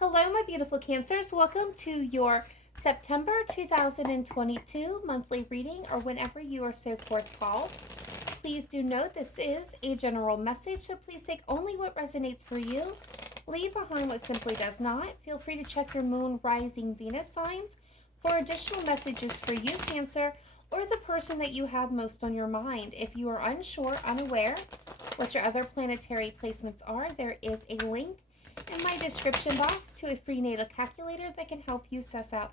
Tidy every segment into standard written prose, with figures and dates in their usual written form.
Hello, my beautiful Cancers. Welcome to your September 2022 monthly reading, or whenever you are so forth called. Please do note this is a general message, so please take only what resonates for you. Leave behind what simply does not. Feel free to check your moon, rising, Venus signs for additional messages for you, Cancer, or the person that you have most on your mind. If you are unsure, unaware what your other planetary placements are, there is a link in my description box to a free natal calculator that can help you suss out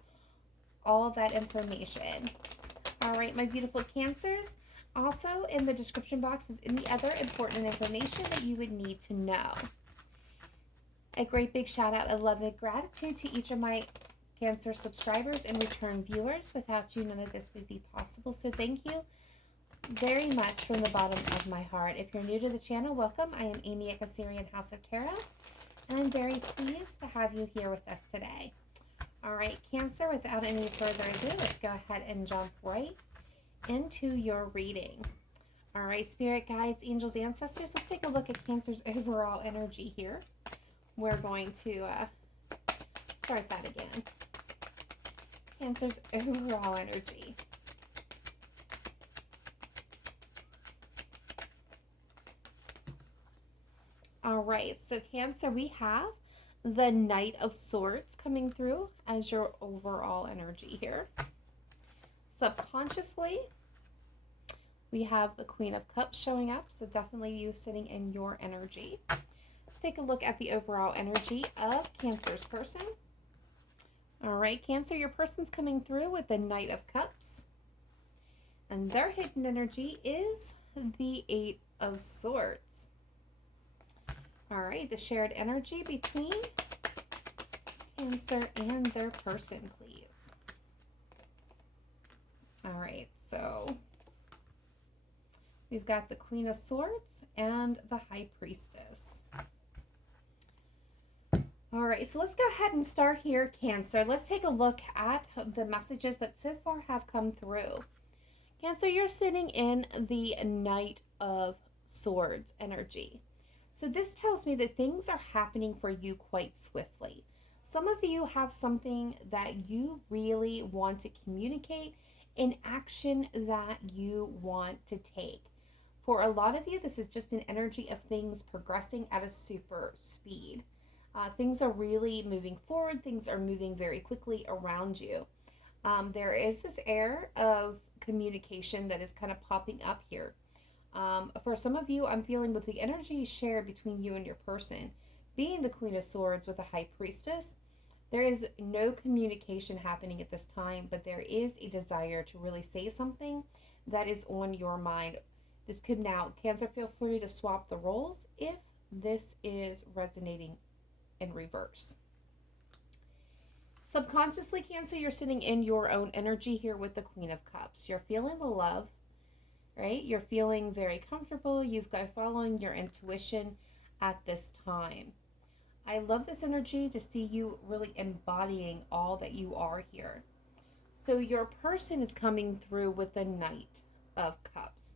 all that information. All right, my beautiful Cancers. Also in the description box is any other important information that you would need to know. A great big shout out of love and gratitude to each of my Cancer subscribers and return viewers. Without you, none of this would be possible. So thank you very much from the bottom of my heart. If you're new to the channel, welcome. I am Amy at Cancerianhouse of Tarot, and I'm very pleased to have you here with us today. All right, Cancer, without any further ado, let's go ahead and jump right into your reading. All right, spirit guides, angels, ancestors, let's take a look at Cancer's overall energy here. We're going to start that again. Cancer's overall energy. All right, so Cancer, we have the Knight of Swords coming through as your overall energy here. Subconsciously, we have the Queen of Cups showing up, so definitely you sitting in your energy. Let's take a look at the overall energy of Cancer's person. All right, Cancer, your person's coming through with the Knight of Cups, and their hidden energy is the Eight of Swords. All right, the shared energy between Cancer and their person, please. All right, so we've got the Queen of Swords and the High Priestess. All right, so let's go ahead and start here, Cancer. Let's take a look at the messages that so far have come through. Cancer, you're sitting in the Knight of Swords energy. So this tells me that things are happening for you quite swiftly. Some of you have something that you really want to communicate, an action that you want to take. For a lot of you, this is just an energy of things progressing at a super speed. Things are really moving forward. Things are moving very quickly around you. There is this air of communication that is kind of popping up here. For some of you, I'm feeling with the energy shared between you and your person, being the Queen of Swords with the High Priestess, there is no communication happening at this time, but there is a desire to really say something that is on your mind. This could now, Cancer, feel free to swap the roles if this is resonating in reverse. Subconsciously, Cancer, you're sitting in your own energy here with the Queen of Cups. You're feeling the love, right? You're feeling very comfortable. You've got following your intuition at this time. I love this energy to see you really embodying all that you are here. So your person is coming through with the Knight of Cups.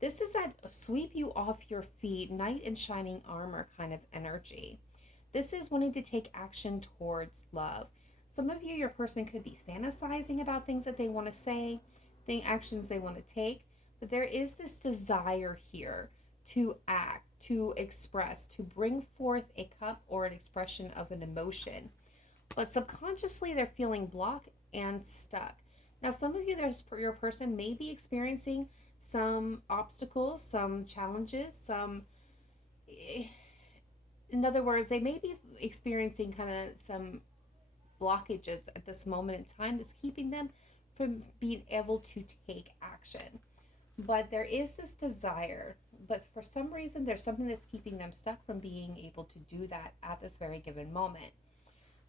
This is that sweep you off your feet, knight in shining armor kind of energy. This is wanting to take action towards love. Some of you, your person could be fantasizing about things that they want to say, actions they want to take. But there is this desire here to act, to express, to bring forth a cup or an expression of an emotion. But subconsciously, they're feeling blocked and stuck. Now, some of you, your person may be experiencing some obstacles, some challenges, in other words, they may be experiencing kind of some blockages at this moment in time that's keeping them from being able to take action. But there is this desire, but for some reason there's something that's keeping them stuck from being able to do that at this very given moment.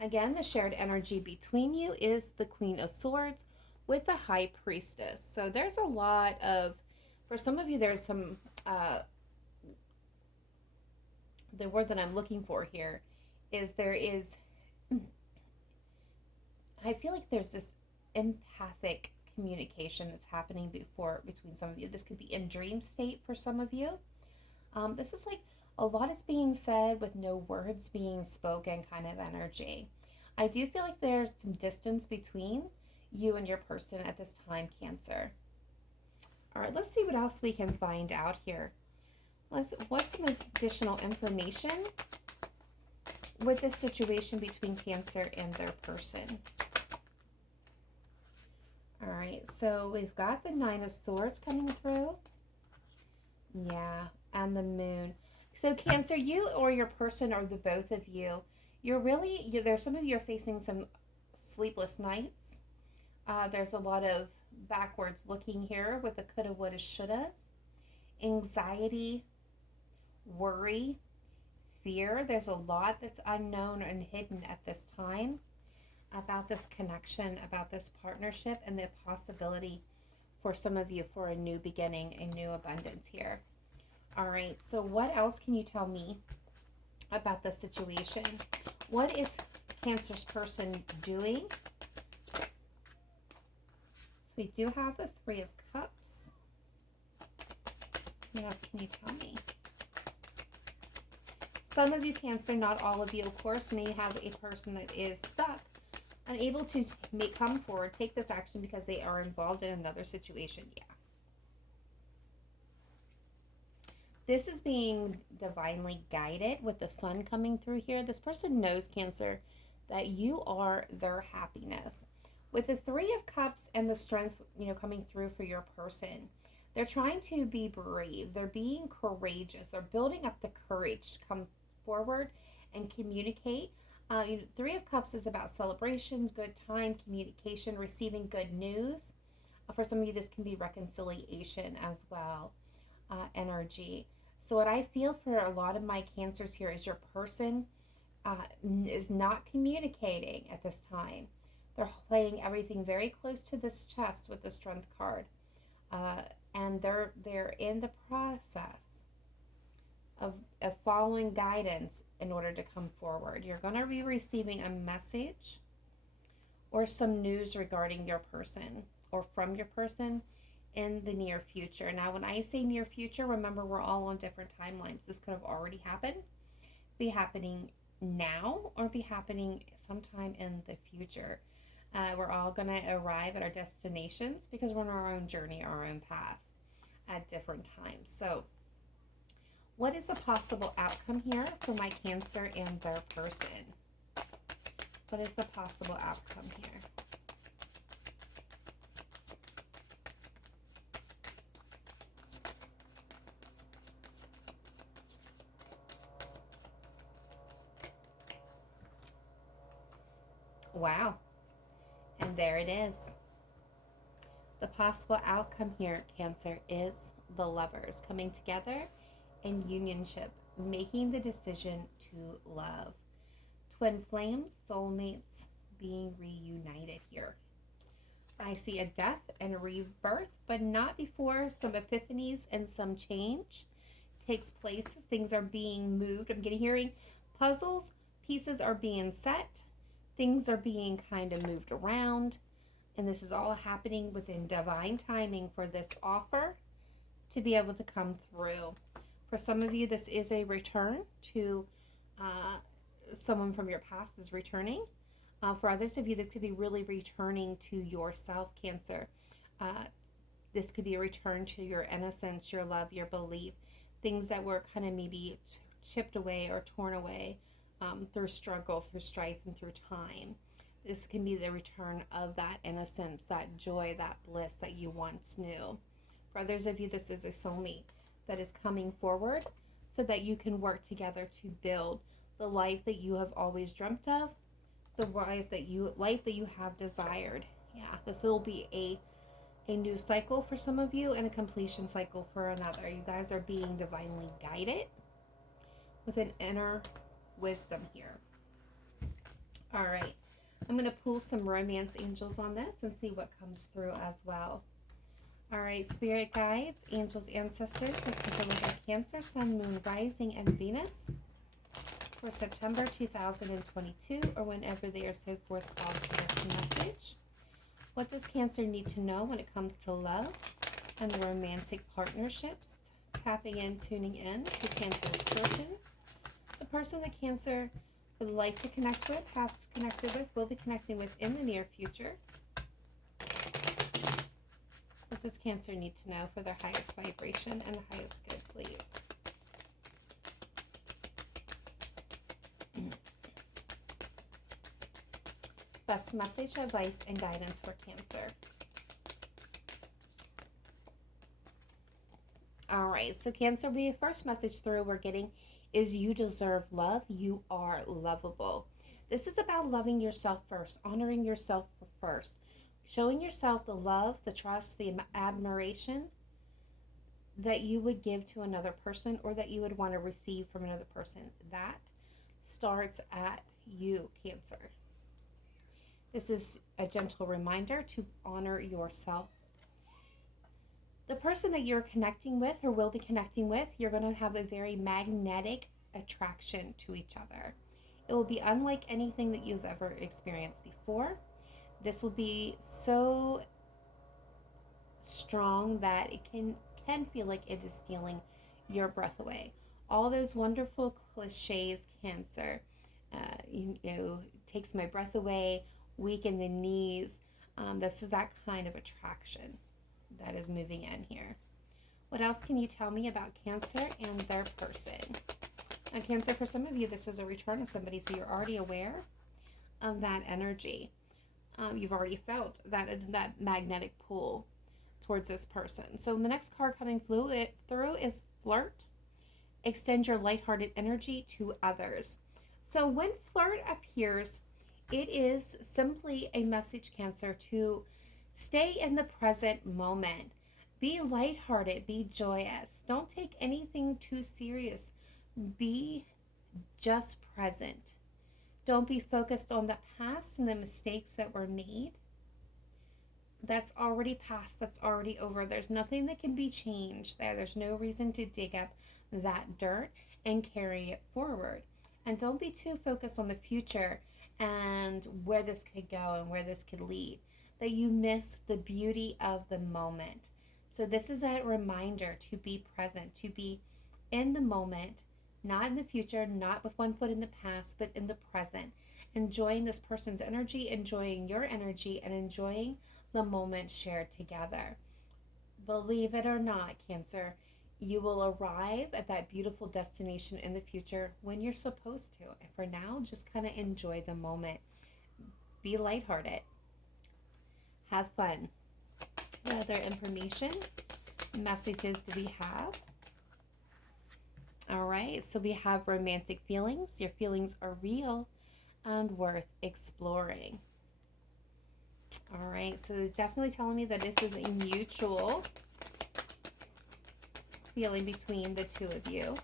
Again, the shared energy between you is the Queen of Swords with the High Priestess. So there's a lot of, for some of you, there's some, the word that I'm looking for here is I feel like there's this empathic communication that's happening between some of you. This could be in dream state for some of you. This is like A lot is being said with no words being spoken kind of energy. I do feel like there's some distance between you and your person at this time, Cancer. All right, let's see what else we can find out here. What's some additional information with this situation between Cancer and their person? All right, so we've got the Nine of Swords coming through. Yeah, and the Moon. So Cancer, you or your person or the both of you, there's some of you are facing some sleepless nights. There's a lot of backwards looking here with the coulda, woulda, shouldas. Anxiety, worry, fear. There's a lot that's unknown and hidden at this time about this connection, about this partnership, and the possibility for some of you for a new beginning, a new abundance here. All right, so what else can you tell me about the situation? What is Cancer's person doing? So we do have the Three of Cups. What else can you tell me? Some of you, Cancer, not all of you, of course, may have a person that is stuck, unable to come forward, take this action because they are involved in another situation. Yeah. This is being divinely guided with the Sun coming through here. This person knows, Cancer, that you are their happiness. With the Three of Cups and the Strength, coming through for your person, they're trying to be brave. They're being courageous. They're building up the courage to come forward and communicate. Three of Cups is about celebrations, good time, communication, receiving good news. For some of you, this can be reconciliation as well, energy. So what I feel for a lot of my Cancers here is your person is not communicating at this time. They're playing everything very close to this chest with the Strength card. And they're in the process of following guidance in order to come forward. You're going to be receiving a message or some news regarding your person or from your person in the near future. Now, when I say near future, remember we're all on different timelines. This could have already happened, be happening now, or be happening sometime in the future. We're all going to arrive at our destinations because we're on our own journey, our own path at different times. So what is the possible outcome here for my Cancer and their person? What is the possible outcome here? Wow. And there it is. The possible outcome here, Cancer, is the Lovers coming together in unionship, making the decision to love. Twin flames, soulmates being reunited here. I see a death and a rebirth, but not before some epiphanies and some change takes place. Things are being moved. I'm hearing puzzles, pieces are being set. Things are being kind of moved around, and this is all happening within divine timing for this offer to be able to come through. For some of you, this is a return to someone from your past is returning. For others of you, this could be really returning to yourself, Cancer. This could be a return to your innocence, your love, your belief, things that were kind of maybe chipped away or torn away. Through struggle, through strife, and through time. This can be the return of that innocence, that joy, that bliss that you once knew. For others of you, this is a soulmate that is coming forward so that you can work together to build the life that you have always dreamt of, the life that you have desired. Yeah, this will be a new cycle for some of you and a completion cycle for another. You guys are being divinely guided with an inner wisdom here. All right, I'm going to pull some romance angels on this and see what comes through as well. All right, spirit guides, angels, ancestors, let's take a look at Cancer, Sun, Moon, Rising, and Venus for September 2022, or whenever they are so forth called for this message. What does Cancer need to know when it comes to love and romantic partnerships? tapping in, tuning in to Cancer's person. The person that Cancer would like to connect with, has connected with, will be connecting with in the near future. What does Cancer need to know for their highest vibration and the highest good, please? Best message, advice, and guidance for Cancer. All right, so Cancer, the first message through we're getting is you deserve love. You are lovable. This is about loving yourself first, honoring yourself first, showing yourself the love, the trust, the admiration that you would give to another person or that you would want to receive from another person. That starts at you, Cancer. This is a gentle reminder to honor yourself. The person that you're connecting with or will be connecting with, you're going to have a very magnetic attraction to each other. It will be unlike anything that you've ever experienced before. This will be so strong that it can feel like it is stealing your breath away. All those wonderful cliches, Cancer, takes my breath away, weak in the knees. This is that kind of attraction that is moving in here. What else can you tell me about Cancer and their person? Cancer, for some of you, this is a return of somebody, so you're already aware of that energy. You've already felt that magnetic pull towards this person. So the next card coming through is flirt. Extend your lighthearted energy to others. So when flirt appears, it is simply a message, Cancer, to stay in the present moment. Be lighthearted, be joyous. Don't take anything too serious. Be just present. Don't be focused on the past and the mistakes that were made. That's already past, that's already over. There's nothing that can be changed there. There's no reason to dig up that dirt and carry it forward. And don't be too focused on the future and where this could go and where this could lead, that you miss the beauty of the moment. So this is a reminder to be present, to be in the moment, not in the future, not with one foot in the past, but in the present, enjoying this person's energy, enjoying your energy, and enjoying the moment shared together. Believe it or not, Cancer, you will arrive at that beautiful destination in the future when you're supposed to. And for now, just kind of enjoy the moment. Be lighthearted. Have fun. What other information, messages do we have? All right, so we have romantic feelings. Your feelings are real and worth exploring. All right, so they're definitely telling me that this is a mutual feeling between the two of you.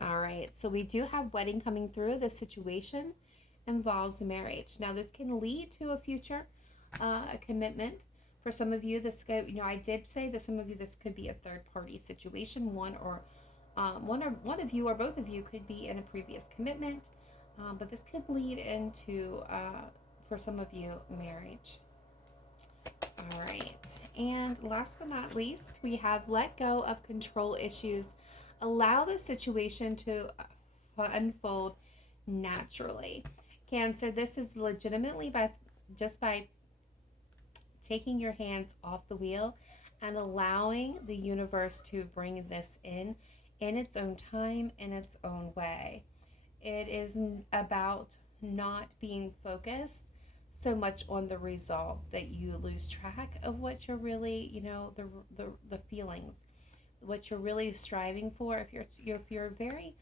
All right, so we do have wedding coming through. This situation involves marriage. Now, this can lead to a future a commitment. For some of you, this could, I did say that some of you, this could be a third-party situation. One of you or both of you could be in a previous commitment, but this could lead into, for some of you, marriage. All right, and last but not least, we have let go of control issues. Allow the situation to unfold naturally. Cancer, this is legitimately by taking your hands off the wheel and allowing the universe to bring this in its own time, in its own way. It is about not being focused so much on the result that you lose track of what you're really, the feelings, what you're really striving for. If you're very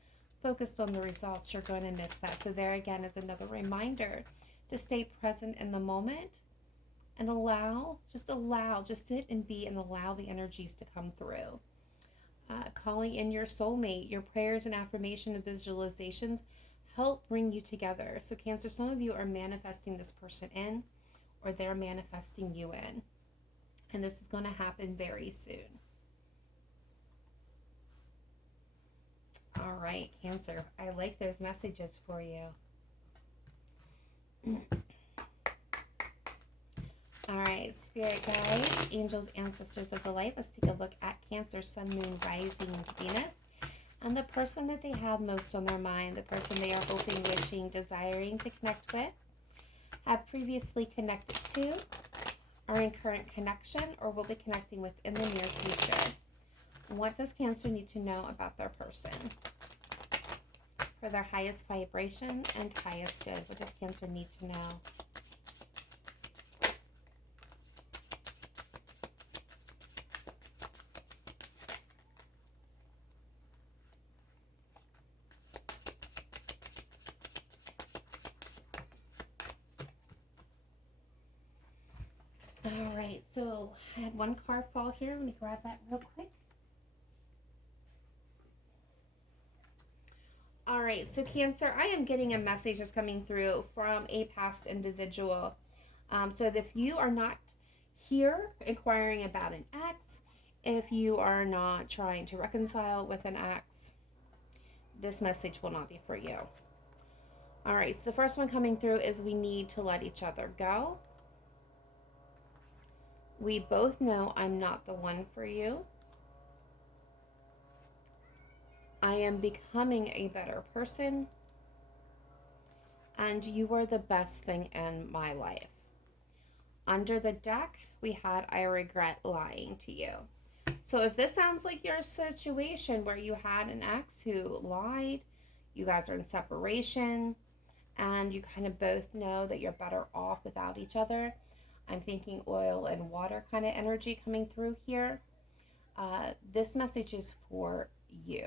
focused on the results, you're going to miss that. So there again is another reminder to stay present in the moment and just sit and be and allow the energies to come through. Calling in your soulmate, your prayers and affirmation and visualizations help bring you together. So Cancer, some of you are manifesting this person in, or they're manifesting you in. And this is going to happen very soon. All right, Cancer. I like those messages for you. All right, Spirit guides, angels, ancestors of the light. Let's take a look at Cancer, Sun, Moon, Rising, Venus. And the person that they have most on their mind, the person they are hoping, wishing, desiring to connect with, have previously connected to, are in current connection, or will be connecting with in the near future. What does Cancer need to know about their person? For their highest vibration and highest good, what does Cancer need to know? All right, so I had one card fall here. Let me grab that real quick. All right, so Cancer, I am getting a message that's coming through from a past individual. So if you are not here inquiring about an ex, if you are not trying to reconcile with an ex, this message will not be for you. All right, so the first one coming through is we need to let each other go. We both know I'm not the one for you. I am becoming a better person. And you were the best thing in my life. Under the deck, we had I regret lying to you. So if this sounds like your situation where you had an ex who lied, you guys are in separation, and you kind of both know that you're better off without each other, I'm thinking oil and water kind of energy coming through here. This message is for you.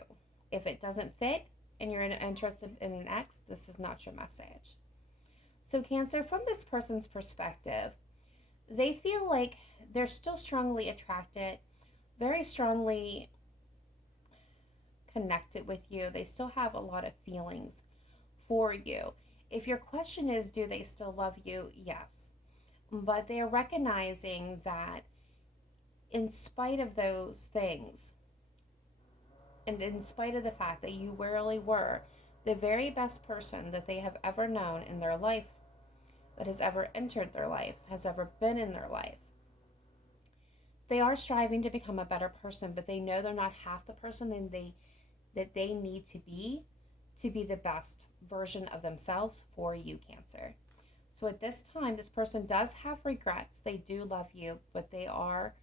If it doesn't fit and you're interested in an ex, this is not your message. So Cancer, from this person's perspective, they feel like they're still strongly attracted, very strongly connected with you. They still have a lot of feelings for you. If your question is, do they still love you? Yes. But they are recognizing that in spite of those things, and in spite of the fact that you really were the very best person that they have ever known in their life, that has ever entered their life, has ever been in their life, they are striving to become a better person, but they know they're not half the person that they need to be the best version of themselves for you, Cancer. So at this time, this person does have regrets. They do love you, but they are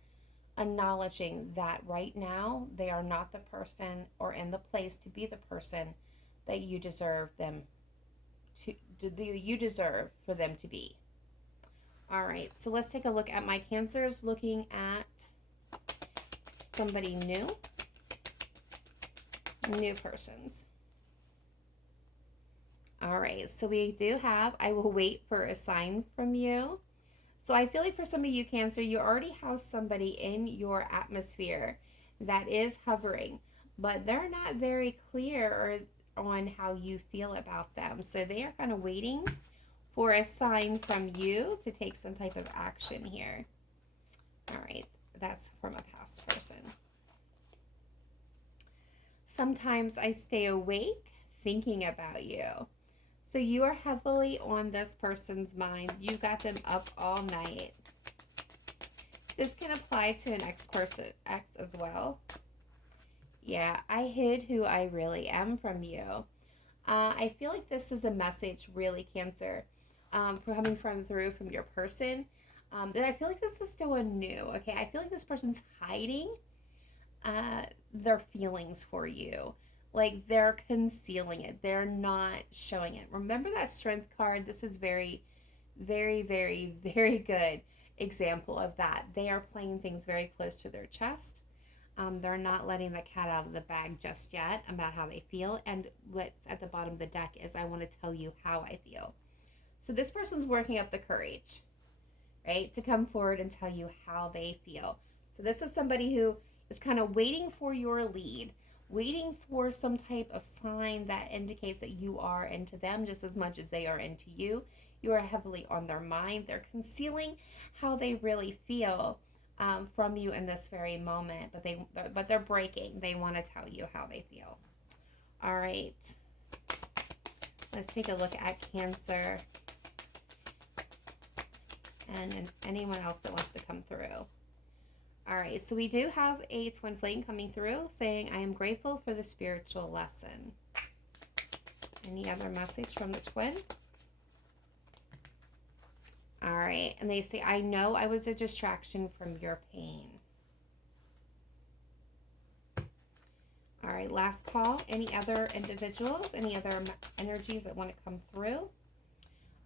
acknowledging that right now they are not the person or in the place to be the person that you deserve them you deserve for them to be. All right, so let's take a look at my Cancers, looking at somebody new persons. All right, so we do have, I will wait for a sign from you. So I feel like for some of you, Cancer, you already have somebody in your atmosphere that is hovering, but they're not very clear on how you feel about them. So they are kind of waiting for a sign from you to take some type of action here. All right, that's from a past person. Sometimes I stay awake thinking about you. So you are heavily on this person's mind. You got them up all night. This can apply to an ex as well. Yeah, I hid who I really am from you. I feel like this is a message, really, Cancer, coming from your person. That I feel like this is still new. Okay, I feel like this person's hiding their feelings for you. Like they're concealing it. They're not showing it. Remember that Strength card? This is very, very, very, very good example of that. They are playing things very close to their chest. They're not letting the cat out of the bag just yet about how they feel. And what's at the bottom of the deck is I want to tell you how I feel. So this person's working up the courage, right, to come forward and tell you how they feel. So this is somebody who is kind of waiting for your lead, waiting for some type of sign that indicates that you are into them just as much as they are into you. You are heavily on their mind. They're concealing how they really feel from you in this very moment, but they're breaking. They want to tell you how they feel. All right. Let's take a look at Cancer and anyone else that wants to come through. All right, so we do have a twin flame coming through saying, I am grateful for the spiritual lesson. Any other message from the twin? All right, and they say, I know I was a distraction from your pain. All right, last call. Any other individuals, any other energies that want to come through?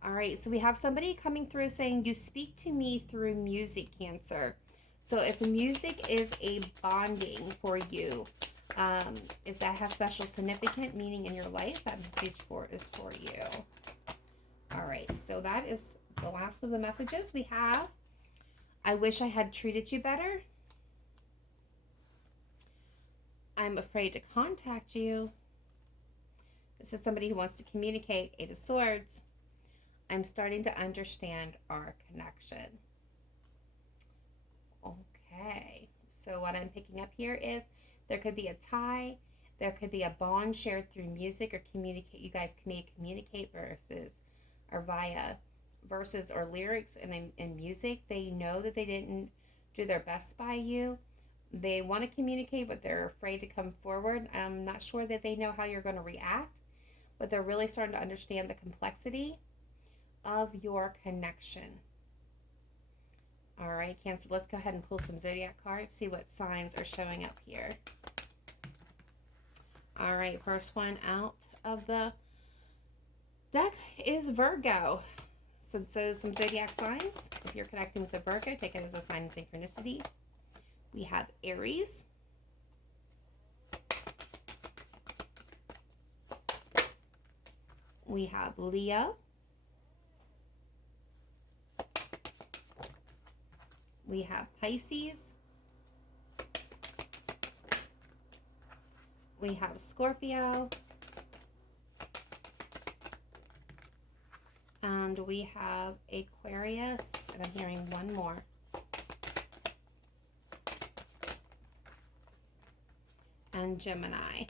All right, so we have somebody coming through saying, you speak to me through music, Cancer. So if music is a bonding for you, if that has special significant meaning in your life, that message is for you. All right, so that is the last of the messages we have. I wish I had treated you better. I'm afraid to contact you. This is somebody who wants to communicate. 8 of Swords. I'm starting to understand our connection. Okay, so what I'm picking up here is there could be a tie, there could be a bond shared through music or communicate. You guys may communicate verses or via verses or lyrics in music. They know that they didn't do their best by you. They want to communicate, but they're afraid to come forward. I'm not sure that they know how you're going to react, but they're really starting to understand the complexity of your connection. All right, Cancer, let's go ahead and pull some zodiac cards, see what signs are showing up here. All right, first one out of the deck is Virgo. So some zodiac signs. If you're connecting with a Virgo, take it as a sign of synchronicity. We have Aries. We have Leo. We have Pisces. We have Scorpio. And we have Aquarius. And I'm hearing one more. And Gemini.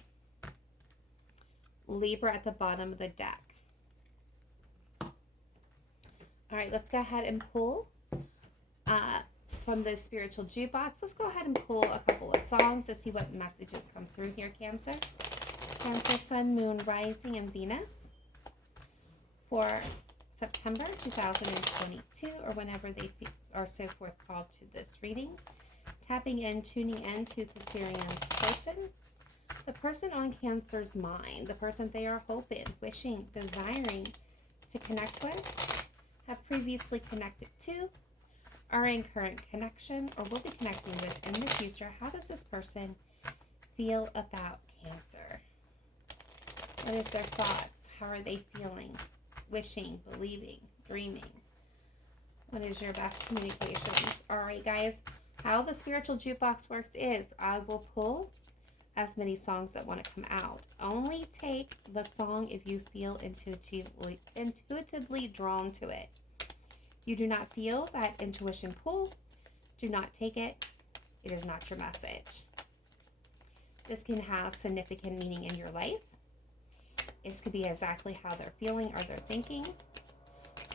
Libra at the bottom of the deck. All right, let's go ahead and pull from the spiritual jukebox. Let's go ahead and pull a couple of songs to see what messages come through here, Cancer. Cancer, Sun, Moon, Rising, and Venus for September 2022, or whenever they are so forth called to this reading. Tapping in, tuning in to Cancerian's person. The person on Cancer's mind, the person they are hoping, wishing, desiring to connect with, have previously connected to, are in current connection, or will be connecting with in the future. How does this person feel about Cancer? What is their thoughts? How are they feeling? Wishing, believing, dreaming? What is your best communications? All right, guys. How the spiritual jukebox works is I will pull as many songs that want to come out. Only take the song if you feel intuitively drawn to it. You do not feel that intuition pull, do not take it. It is not your message. This can have significant meaning in your life. This could be exactly how they're feeling or they're thinking.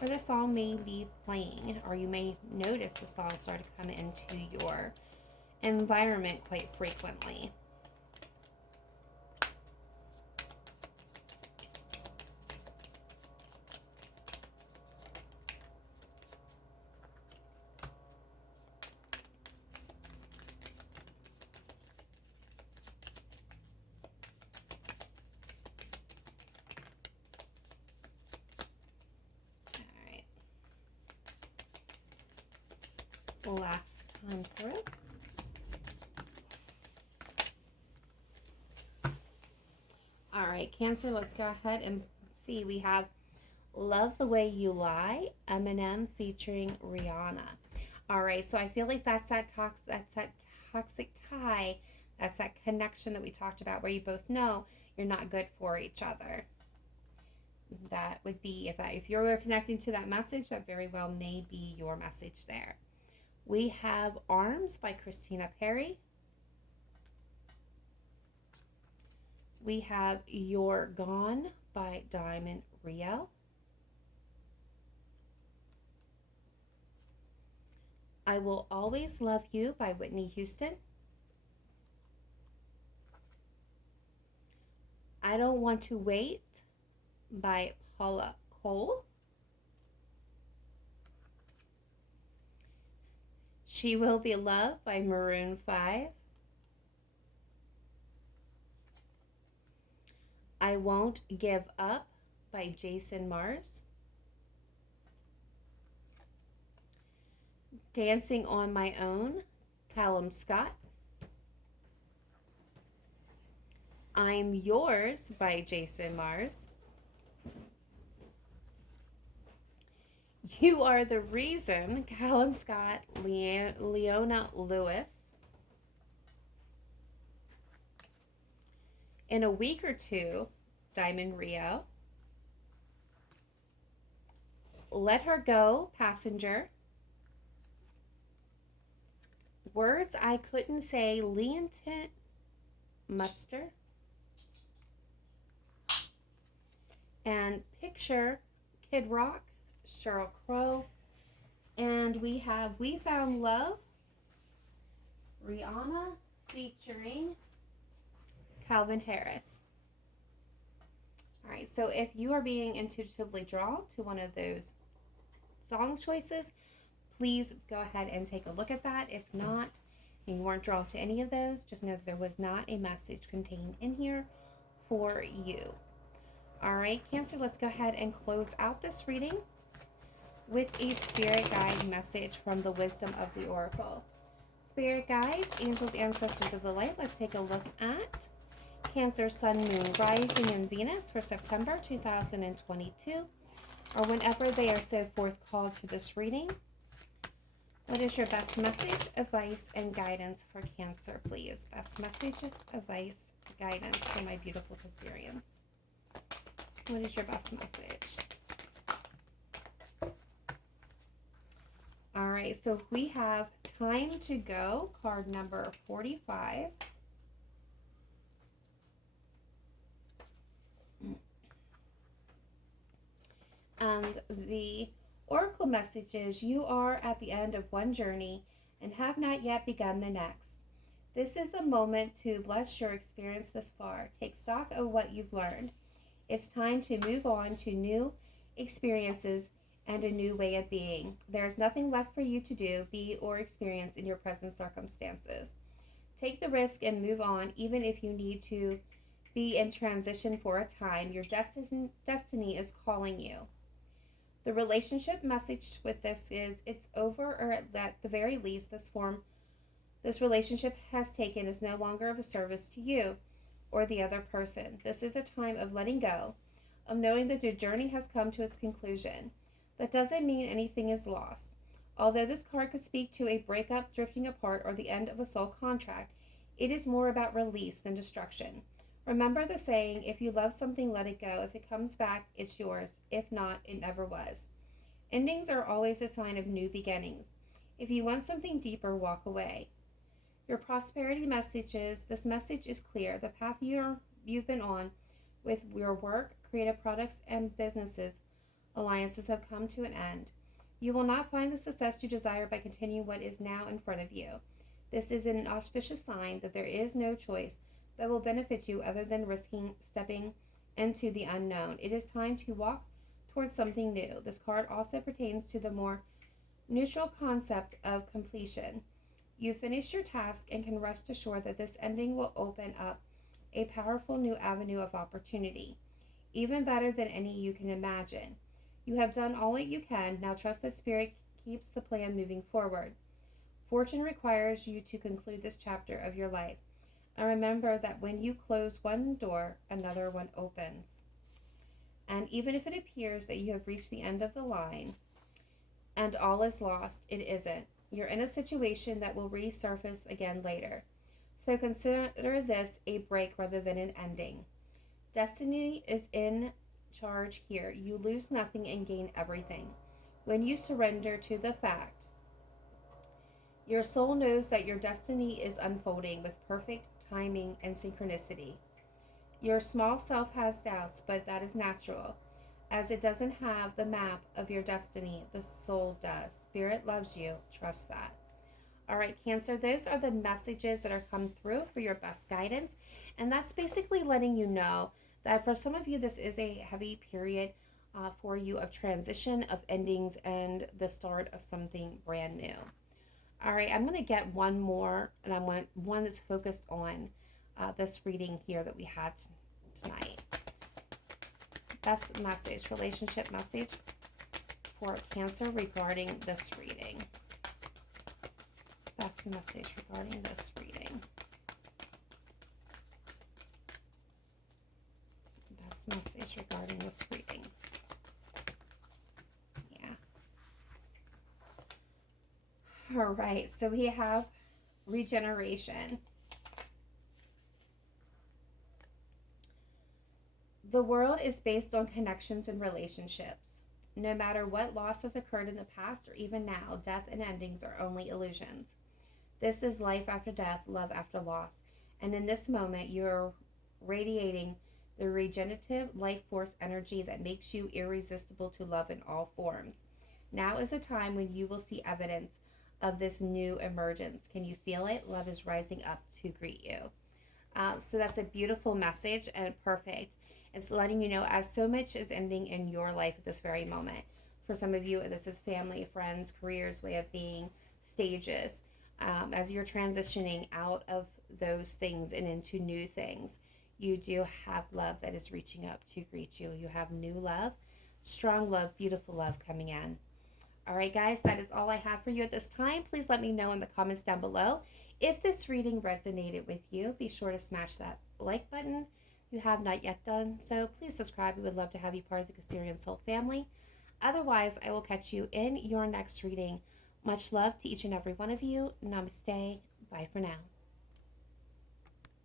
Or the song may be playing, or you may notice the song start to come into your environment quite frequently. Last time through. All right, Cancer, let's go ahead and see. We have Love the Way You Lie, Eminem featuring Rihanna. All right, so I feel like that's that toxic tie. That's that connection that we talked about where you both know you're not good for each other. That would be, if you're connecting to that message, that very well may be your message there. We have Arms by Christina Perri. We have You're Gone by Diamond Rio. I Will Always Love You by Whitney Houston. I Don't Want to Wait by Paula Cole. She Will Be Loved by Maroon 5. I Won't Give Up by Jason Mars. Dancing on My Own, Callum Scott. I'm Yours by Jason Mars. You Are the Reason, Callum Scott, Leona Lewis. In a Week or Two, Diamond Rio. Let Her Go, Passenger. Words I Couldn't Say, Leontin Muster. And Picture, Kid Rock, Sheryl Crow. And we have We Found Love, Rihanna featuring Calvin Harris. All right, so if you are being intuitively drawn to one of those song choices, please go ahead and take a look at that. If not, and you weren't drawn to any of those, just know that there was not a message contained in here for you. All right, Cancer, let's go ahead and close out this reading with a spirit guide message from the wisdom of the Oracle. Spirit guides, angels, ancestors of the light, let's take a look at Cancer, Sun, Moon, Rising, and Venus for September 2022, or whenever they are so forth called to this reading. What is your best message, advice, and guidance for Cancer, please? Best message, advice, guidance for my beautiful Cancerians. What is your best message? All right, so we have Time to Go, card number 45. And the Oracle message is, you are at the end of one journey and have not yet begun the next. This is the moment to bless your experience thus far. Take stock of what you've learned. It's time to move on to new experiences and a new way of being. There is nothing left for you to do, be, or experience in your present circumstances. Take the risk and move on, even if you need to be in transition for a time. Your destiny is calling you. The relationship message with this is, it's over, or at the very least, this form this relationship has taken is no longer of a service to you or the other person. This is a time of letting go, of knowing that your journey has come to its conclusion. That doesn't mean anything is lost. Although this card could speak to a breakup, drifting apart, or the end of a soul contract, it is more about release than destruction. Remember the saying, if you love something, let it go. If it comes back, it's yours. If not, it never was. Endings are always a sign of new beginnings. If you want something deeper, walk away. Your prosperity messages, this message is clear. The path you've been on with your work, creative products, and businesses alliances have come to an end. You will not find the success you desire by continuing what is now in front of you. This is an auspicious sign that there is no choice that will benefit you other than risking stepping into the unknown. It is time to walk towards something new. This card also pertains to the more neutral concept of completion. You finish your task and can rest assured that this ending will open up a powerful new avenue of opportunity, even better than any you can imagine. You have done all that you can. Now trust that Spirit keeps the plan moving forward. Fortune requires you to conclude this chapter of your life. And remember that when you close one door, another one opens. And even if it appears that you have reached the end of the line and all is lost, it isn't. You're in a situation that will resurface again later. So consider this a break rather than an ending. Destiny is in charge here. You lose nothing and gain everything. When you surrender to the fact, your soul knows that your destiny is unfolding with perfect timing and synchronicity. Your small self has doubts, but that is natural, as it doesn't have the map of your destiny. The soul does. Spirit loves you. Trust that. All right, Cancer, those are the messages that are come through for your best guidance. And that's basically letting you know that for some of you, this is a heavy period for you of transition, of endings, and the start of something brand new. All right, I'm going to get one more, and I want one that's focused on this reading here that we had tonight. Best message, relationship message for Cancer regarding this reading. Best message regarding this reading. Best message regarding this reading. Yeah. All right, so we have regeneration. The world is based on connections and relationships. No matter what loss has occurred in the past or even now, death and endings are only illusions. This is life after death, love after loss. And in this moment, you're radiating the regenerative life force energy that makes you irresistible to love in all forms. Now is a time when you will see evidence of this new emergence. Can you feel it? Love is rising up to greet you. So that's a beautiful message and perfect. It's letting you know as so much is ending in your life at this very moment. For some of you, this is family, friends, careers, way of being, stages. As you're transitioning out of those things and into new things, you do have love that is reaching up to greet you. You have new love, strong love, beautiful love coming in. All right, guys, that is all I have for you at this time. Please let me know in the comments down below if this reading resonated with you. Be sure to smash that like button if you have not yet done so. Please subscribe. We would love to have you part of the Cancerian Soul family. Otherwise, I will catch you in your next reading. Much love to each and every one of you. Namaste. Bye for now.